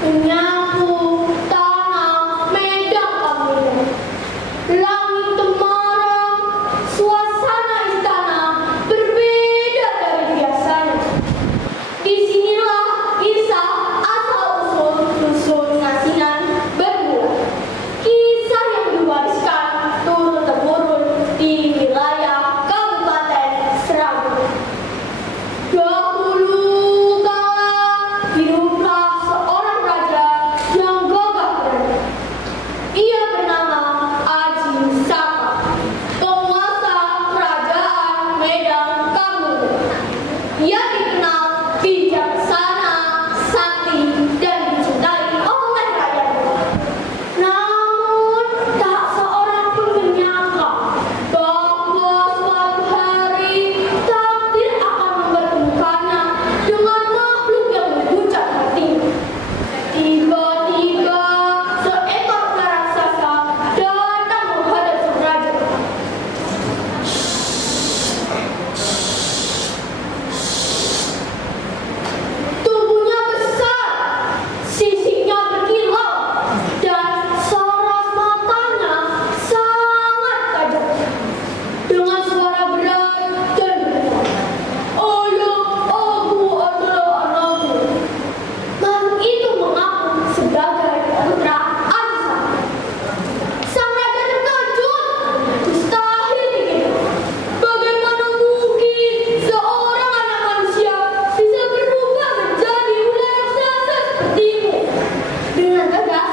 Menyapu tanah medan kami, langit temaram, suasana istana berbeda dari biasanya. Disinilah kisah asal-usul Ngasinan bermula. Kisah yang diwariskan turun-temurun di wilayah Kabupaten Sragen. Dahulu kala hiduplah seorang raja yang gagah berani. Ia bernama Aji Saka, penguasa kerajaan Medan Kamulu. Ia dikenal bijaksana, sakti, dan dicintai oleh rakyatnya. Namun tak seorang pun menyangka bahwa suatu hari takdir akan mempertemukannya dengan makhluk yang menghujat hatinya. Tiba-tiba seekor ular raksasa datang menghadap sang raja. Tubuhnya besar, sisiknya berkilau, dan sorot matanya sangat tajam. Dengan suara berat dan berkata, "Ayah, aku adalah anakmu." Makhluk itu mengaku sebagai putra Aji Saka. Sang raja terkejut. Mustahil pikirnya. Bagaimana mungkin seorang anak manusia bisa berubah menjadi ular raksasa sepertimu? Dengan tegas